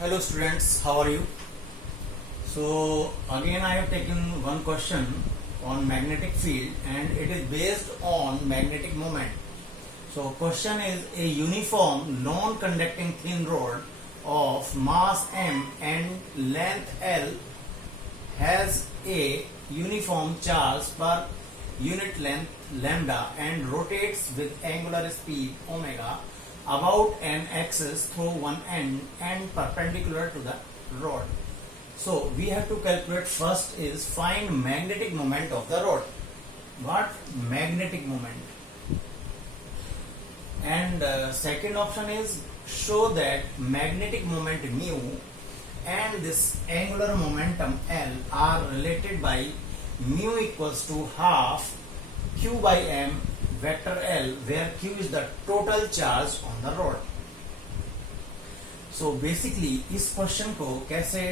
Hello students, how are you? So again I have taken one question on magnetic field and it is based on magnetic moment. So question is, a uniform non-conducting thin rod of mass m and length L has a uniform charge per unit length lambda and rotates with angular speed omega about an axis through one end and perpendicular to the rod. So we have to calculate, first is find magnetic moment of the rod. What? Magnetic moment. And second option is show that magnetic moment mu and this angular momentum L are related by mu equals to half q by m vector L, where q is the total charge on the rod. So basically इस question को कैसे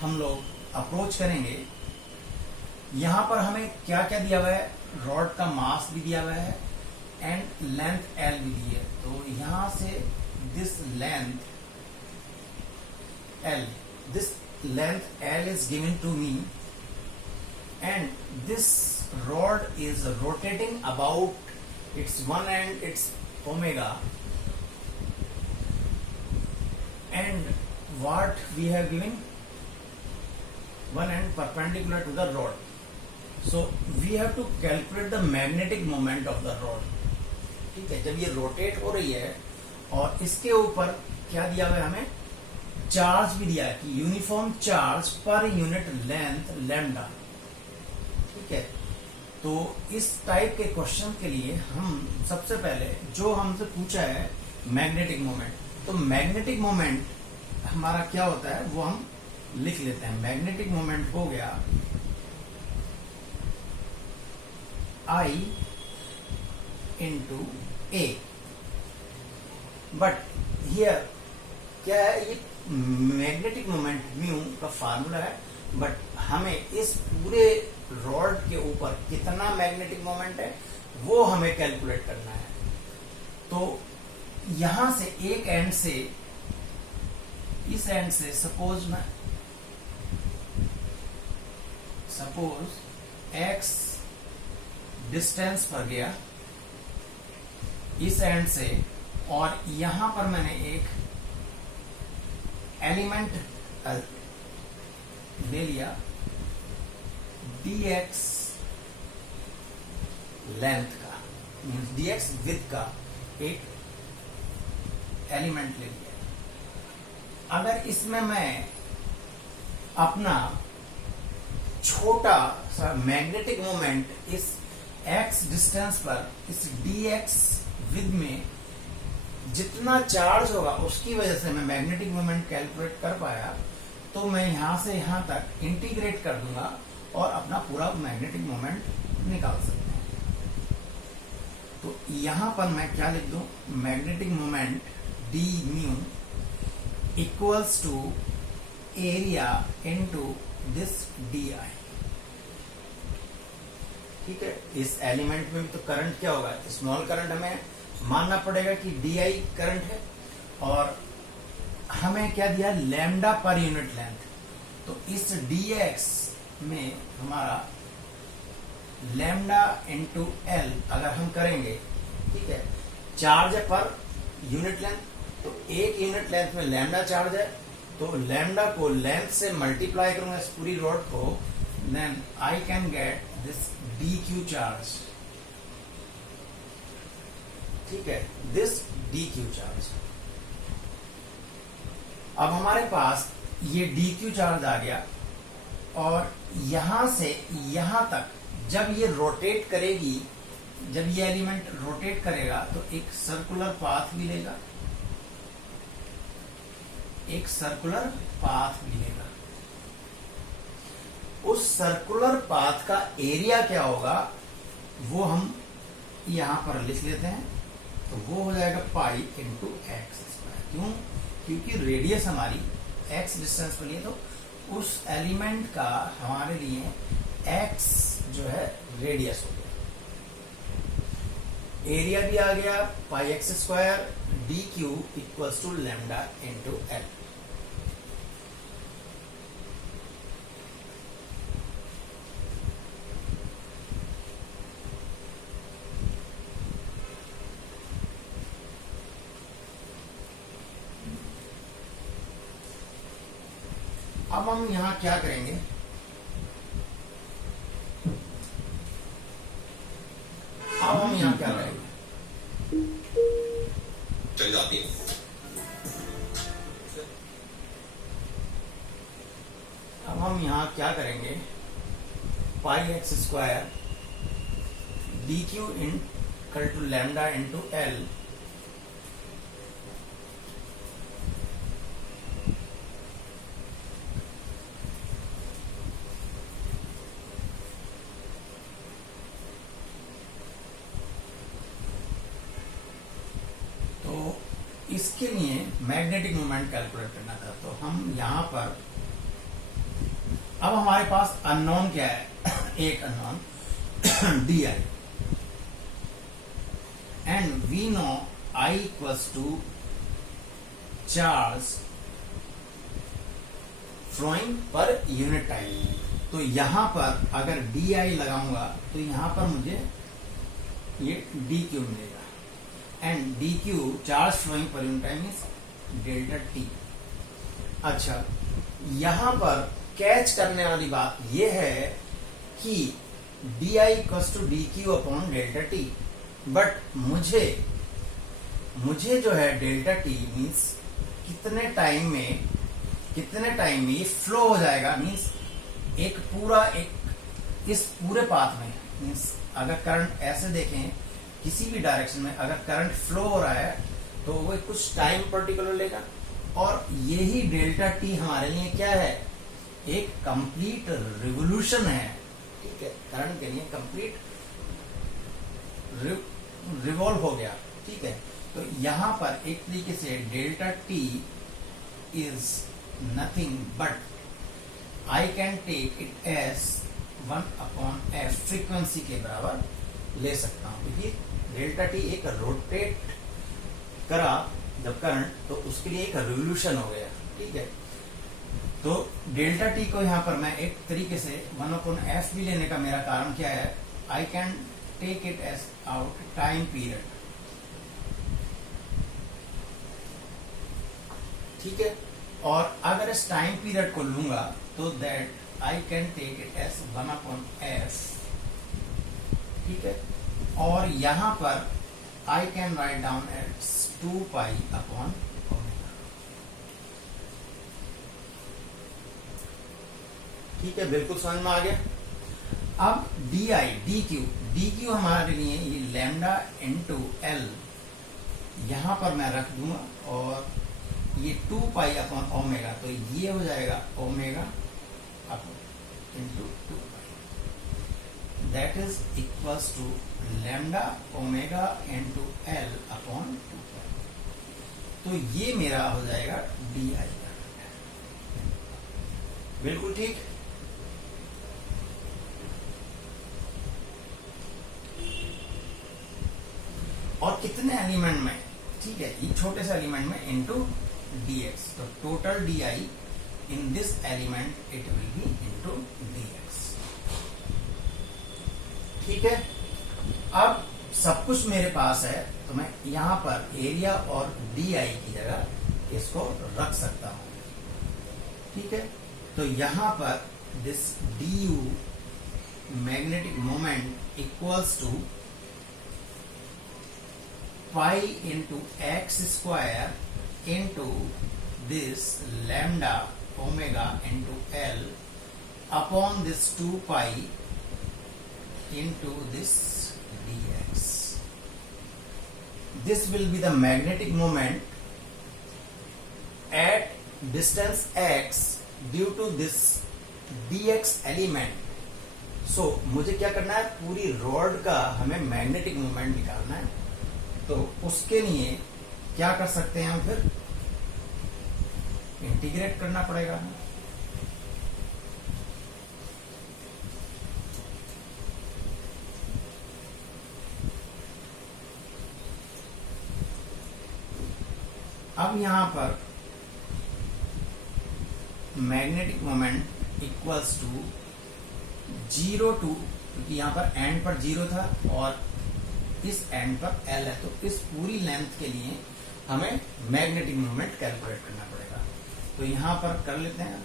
हम लोग approach करेंगे, यहां पर हमें क्या क्या दिया हुआ है, रॉड का मास भी दिया हुआ है एंड लेंथ L भी दी है. तो यहां से this length L is given to me and this rod is rotating about its one end, its omega, and what we have given, one end perpendicular to the rod. So we have to calculate the magnetic moment of the rod. ठीक है, जब ये rotate हो रही है और इसके ऊपर क्या दिया हुआ है, हमें चार्ज भी दिया है कि uniform charge per unit length lambda. ठीक है, तो इस टाइप के क्वेश्चन के लिए हम सबसे पहले जो हमसे पूछा है मैग्नेटिक मोमेंट, तो मैग्नेटिक मोमेंट हमारा क्या होता है वो हम लिख लेते हैं. मैग्नेटिक मोमेंट हो गया I into A. But here क्या है, ये मैग्नेटिक मोमेंट म्यू का फार्मूला है, बट हमें इस पूरे रॉड के ऊपर कितना मैग्नेटिक मोमेंट है वो हमें कैलकुलेट करना है. तो यहां से एक एंड से इस एंड से सपोज x डिस्टेंस पर गया इस एंड से, और यहां पर मैंने एक एलिमेंट ले लिया dx लेंथ का, मीन्स dx विड्थ का एक एलिमेंट ले लिया. अगर इसमें मैं अपना छोटा सा मैग्नेटिक मोमेंट इस x डिस्टेंस पर इस dx विड्थ में जितना चार्ज होगा उसकी वजह से मैं मैग्नेटिक मोमेंट कैलकुलेट कर पाया, तो मैं यहां से यहां तक इंटीग्रेट कर दूंगा और अपना पूरा मैग्नेटिक मोमेंट निकाल सकते हैं. तो यहां पर मैं क्या लिख दूं, magnetic moment d mu equals to area into this di. ठीक है, इस एलिमेंट में भी तो करंट क्या होगा, स्मॉल करंट हमें मानना पड़ेगा कि di करंट है, और हमें क्या दिया, लैम्डा पर यूनिट लेंथ. तो इस dx में हमारा लैम्डा इंटू एल अगर हम करेंगे, ठीक है, चार्ज है पर यूनिट लेंथ, तो एक यूनिट लेंथ में लैम्डा चार्ज है, तो लैम्डा को लेंथ से मल्टीप्लाई करूंगा इस पूरी रॉड को, then I can get this dq charge. ठीक है, दिस dq चार्ज. अब हमारे पास ये dq चार्ज आ गया, और यहां से यहां तक जब ये रोटेट करेगी, जब ये एलिमेंट रोटेट करेगा तो एक सर्कुलर पाथ मिलेगा, एक सर्कुलर पाथ मिलेगा. उस सर्कुलर पाथ का एरिया क्या होगा वो हम यहां पर लिख लेते हैं. तो वो हो जाएगा पाई इंटू एक्स स्क्वायर. क्यों? क्योंकि रेडियस हमारी x डिस्टेंस पर लिए, तो उस एलिमेंट का हमारे लिए x जो है रेडियस हो गया. एरिया भी आ गया pi x square, d q equals to lambda into l. अब हम यहाँ क्या करेंगे, अब हम यहाँ क्या करेंगे, चली जाती है। अब हम यहाँ क्या करेंगे, pi x square d q equal to lambda into l इसके लिए मैग्नेटिक मोमेंट कैलकुलेट करना था। तो हम यहां पर, अब हमारे पास अननोन क्या है, एक unknown D I, and we know I equals to charge flowing per unit time. तो यहां पर अगर डी आई लगाऊंगा तो यहां पर मुझे ये डी क्यू मिलेगा, and D Q charge flowing per unit time is delta T. अच्छा, यहां पर कैच करने वाली बात यह है कि D I equals to D Q upon delta T, but मुझे जो है डेल्टा टी मीन्स कितने टाइम में ये फ्लो हो जाएगा, मीन्स इस पूरे पाथ में, मीन्स अगर करंट ऐसे देखें किसी भी डायरेक्शन में अगर करंट फ्लो हो रहा है तो वो कुछ टाइम पर्टिकुलर लेगा, और यही डेल्टा टी हमारे लिए क्या है, एक कंप्लीट रिवोल्यूशन है। ठीक है, करंट के लिए कंप्लीट रिवॉल्व हो गया। ठीक है, तो यहां पर एक तरीके से delta T is nothing but I can take it as 1/f frequency के बराबर ले सकता हूं, क्योंकि डेल्टा टी एक रोटेट करा जब करंट, तो उसके लिए एक रिवोल्यूशन हो गया। ठीक है, तो डेल्टा टी को यहां पर मैं एक तरीके से 1/f भी लेने का मेरा कारण क्या है, I can take it as out time period. ठीक है, और अगर इस टाइम पीरियड को लूंगा तो that I can take it as 1/f। ठीक है, और यहां पर I can write down it's 2 pi upon omega. ठीक है, बिल्कुल समझ में आ गया। अब डी आई डी क्यू हमारे लिए ये लैम्डा इंटू एल यहां पर मैं रख दूंगा, और ये 2 पाई अपॉन ओमेगा, तो ये हो जाएगा omega upon into 2 pi, that is equals to lambda omega into L upon 2 pi. तो ये मेरा हो जाएगा डी आई का। बिल्कुल ठीक। और कितने एलिमेंट में, ठीक है, ये छोटे से एलिमेंट में इंटू dx, तो total di in this element it will be into dx। ठीक है, अब सब कुछ मेरे पास है, तो मैं यहां पर एरिया और di की जगह इसको रख सकता हूं। ठीक है, तो यहां पर this du magnetic moment equals to pi into x square into this lambda omega into L upon this 2 pi into this dx. This will be the magnetic moment at distance x due to this dx element. So मुझे क्या करना है, पूरी rod का हमें magnetic moment निकालना है। तो उसके लिए क्या कर सकते हैं हम, फिर इंटीग्रेट करना पड़ेगा। अब यहां पर magnetic moment equals to 0 two, क्योंकि यहां पर एंड पर 0 था और इस एंड पर L है, तो इस पूरी लेंथ के लिए हमें मैग्नेटिक मोमेंट कैलकुलेट करना पड़ेगा। तो यहां पर कर लेते हैं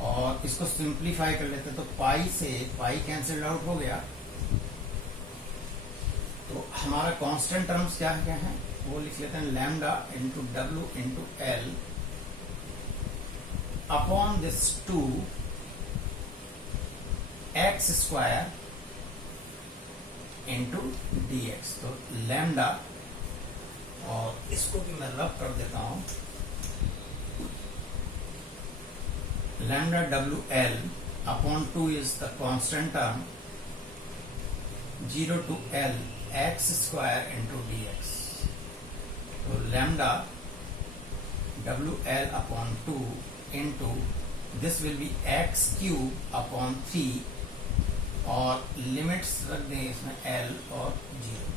और इसको सिंप्लीफाई कर लेते तो पाई से पाई कैंसिल आउट हो गया, तो हमारा कांस्टेंट टर्म्स क्या है वो लिख लेते हैं lambda into W into L upon this 2 x square into D x. तो लैम्डा, और इसको भी मैं रब कर देता हूं, lambda W L upon 2 is the constant term 0 to L x square into dx। तो lambda WL upon 2 into this will be x cube upon 3 और लिमिट्स रख दें इसमें L और 0।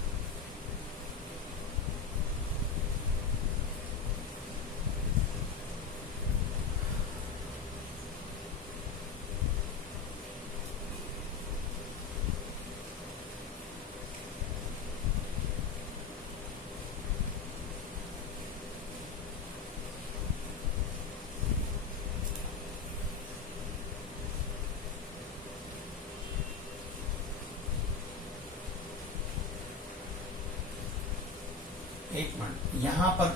एक मिनट, यहां पर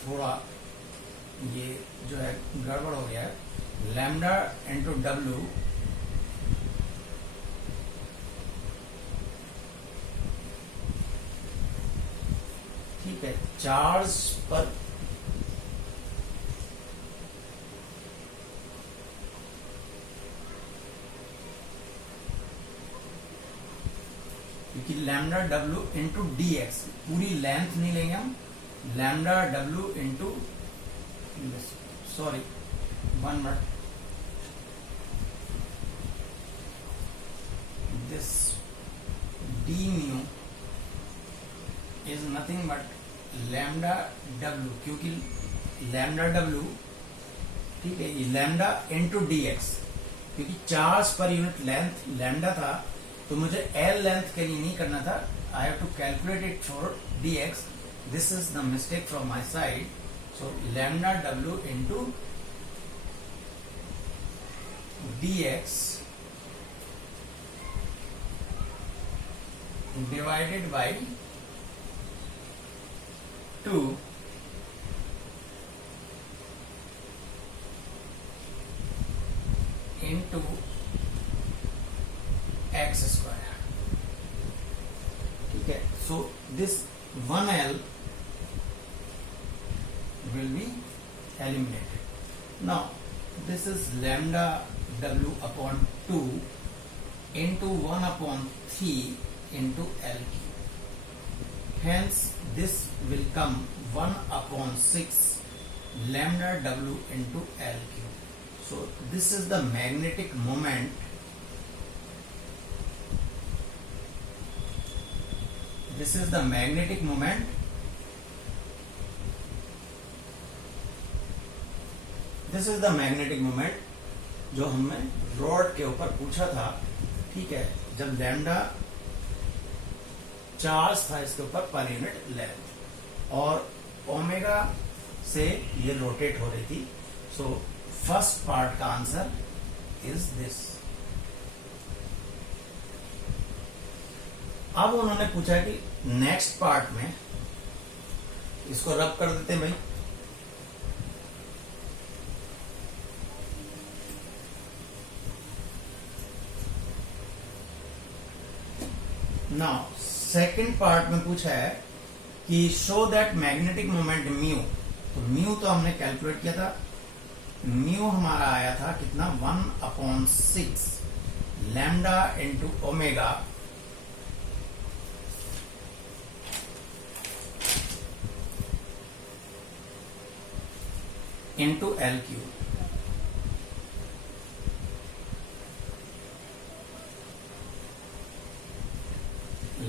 थोड़ा ये जो है गड़बड़ हो गया है। लैम्डा इंटू डब्ल्यू ठीक है, चार्ज पर क्योंकि lambda W into D x, पूरी लेंथ नहीं लेंगे हम, lambda W into, sorry 1 minute, this D mu is nothing but lambda W, क्योंकि लैम्डा डब्ल्यू ठीक है, ये लैम्डा इंटू डी एक्स, क्योंकि charge per unit length lambda था तो मुझे एल लेंथ के लिए नहीं करना था, I have to calculate it for D X. This is the mistake from my side. So lambda W into D X divided by 2 into X square, ठीक है। So this 1L will be eliminated. Now this is lambda W upon 2 into 1 upon 3 into L cube. Hence this will come 1 upon 6 lambda W into L cube. So this is the magnetic moment. This is the magnetic moment जो हमने rod के ऊपर पूछा था, ठीक है, जब lambda charge था इसके ऊपर पर यूनिट लेंथ और ओमेगा से ये रोटेट हो रही थी। सो फर्स्ट पार्ट का आंसर इज दिस। अब उन्होंने पूछा कि नेक्स्ट पार्ट में, इसको रब कर देते भाई, नाउ सेकंड पार्ट में पूछा है कि show that magnetic moment mu. तो म्यू तो हमने कैलकुलेट किया था, म्यू हमारा आया था कितना 1/6 lambda into omega into l cube.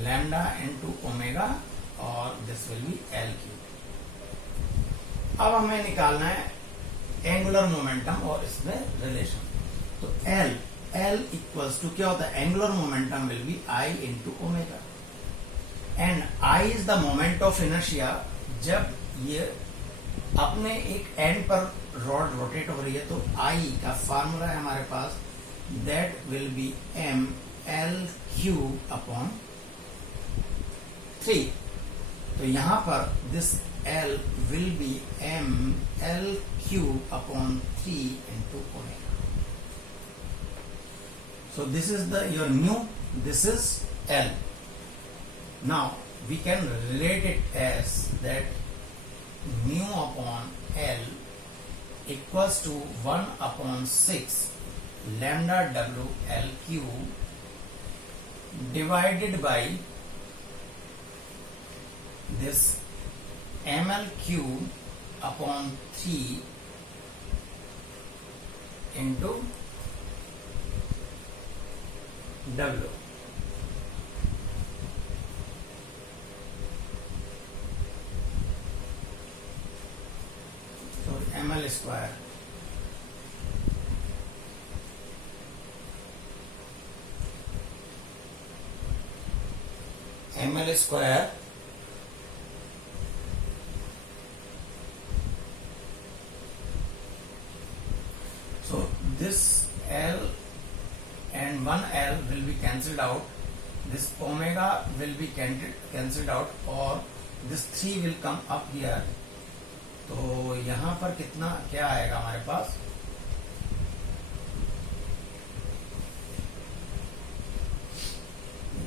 Lambda into omega और this will be l cube. अब हमें निकालना है एंगुलर मोमेंटम और इसमें रिलेशन। तो एल इक्वल्स टू क्या होता है, angular momentum will be I into omega and I is the moment of inertia जब ये अपने एक एंड पर रॉड रोटेट हो रही है, तो आई का फार्मूला है हमारे पास, that will be m l cube upon 3। तो यहां पर this L will be m L cube upon 3 into omega. So this is the your mu, this is L. Now we can relate it as that mu upon L equals to 1 upon 6 lambda W L cube divided by this ml cube upon 3 into W. So ml square so this L and 1L will be cancelled out, this omega will be cancelled out, और this 3 will come up here. तो यहां पर कितना क्या आएगा हमारे पास,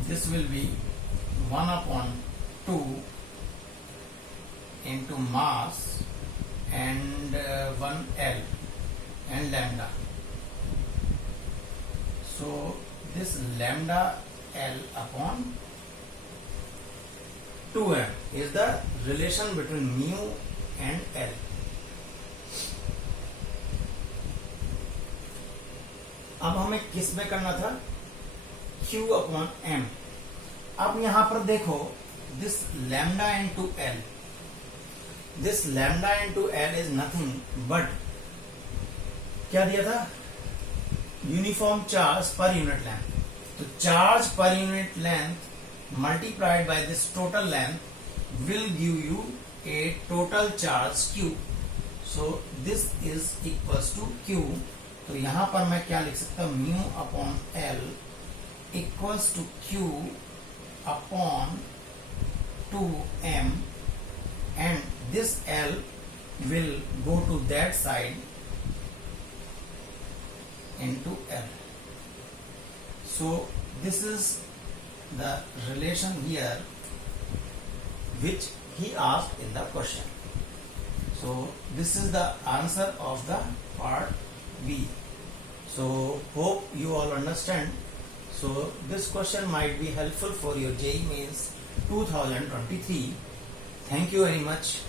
this will be 1 upon 2 into mass and 1L and lambda. So this lambda L upon 2m is the relation between mu and L. अब हमें किस में करना था, Q upon m. अब यहां पर देखो this lambda into L, this lambda into L is nothing but क्या दिया था, uniform charge per unit length. तो charge per unit length multiplied by this total length will give you a total charge Q. So this is equals to Q. तो यहां पर मैं क्या लिख सकता हूं, mu upon L equals to Q upon 2m and this L will go to that side into L. So this is the relation here which he asked in the question. So this is the answer of the part B. So hope you all understand. So this question might be helpful for your JEE Mains 2023. Thank you very much.